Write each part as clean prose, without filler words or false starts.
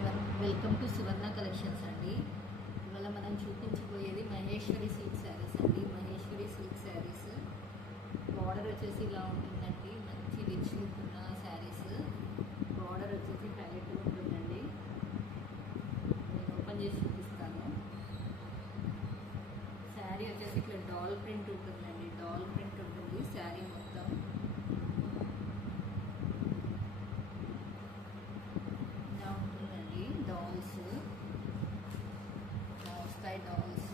Everyone, welcome to Suvarna collections అండి. ఇవాళ మనం చూపించబోయేది మహేశ్వరి సిల్క్ శారీస్ అండి. మహేశ్వరి సిల్క్ శారీస్ బార్డర్ వచ్చేసి ఇలా ఉంటుందండి. మంచి రిచ్ లుక్ ఉన్న శారీస్. బార్డర్ వచ్చేసి హైలైట్ ఉంటుందండి. నేను ఓపెన్ చేసి చూపిస్తాను. శారీ వచ్చేసి ఇట్లా డాల్ ప్రింట్ ఉంటుందండి. డాల్ ప్రింట్ ఉంటుంది శారీ మొత్తం. డాల్స్ వస్తాయి. డాల్స్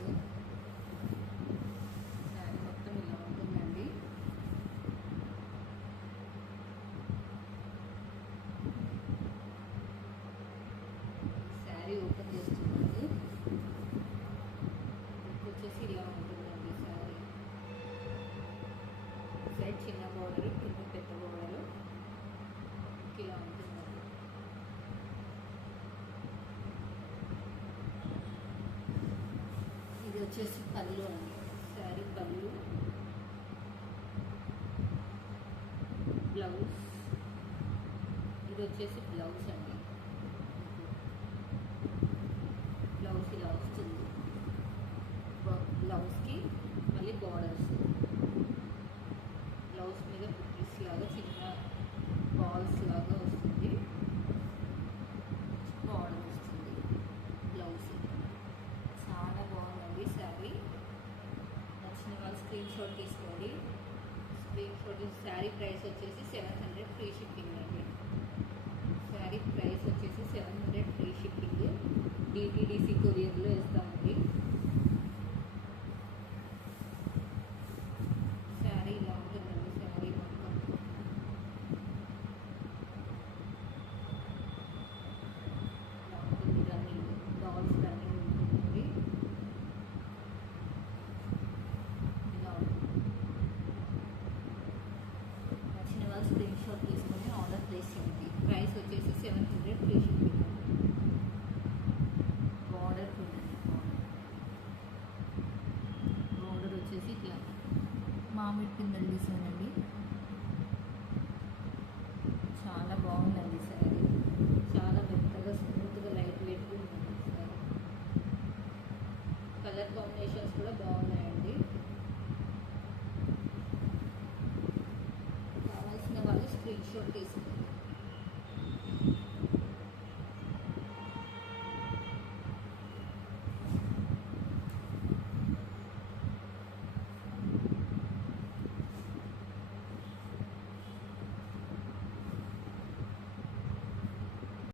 శారీ మొత్తం ఇలా ఉంటుందండి. శారీ ఓపెన్ చేస్తున్నాను. వచ్చేసి ఇలా ఉంటుందండి. శారీ సైడ్ చిన్న బోర్డర్, కింద పెద్ద బోర్డర్ ఇలా ఉంటుందండి. ఇది వచ్చేసి పళ్ళు అండి. శారీ పళ్ళు, బ్లౌజ్. ఇది వచ్చేసి బ్లౌజ్ అండి. బ్లౌజ్ ఇలా వస్తుంది. బ్లౌజ్కి మళ్ళీ బార్డర్స్. బ్లౌజ్ మీద బుట్టీస్ లాగా చిన్న బాల్స్ లాగా వస్తుంది. బార్డర్ వస్తుంది. బ్లౌజ్ చాలా బాగుందండి శారీ. నచ్చిన వాళ్ళు స్క్రీన్ షాట్ తీసుకోండి. శారీ ప్రైస్ వచ్చేసి 700 ఫ్రీ షిప్పింగ్ అండి. శారీ ప్రైస్ వచ్చేసి 700 ఫ్రీ షిప్పింగ్. డిటిడిసి కొరియర్లో ఇస్తామండి.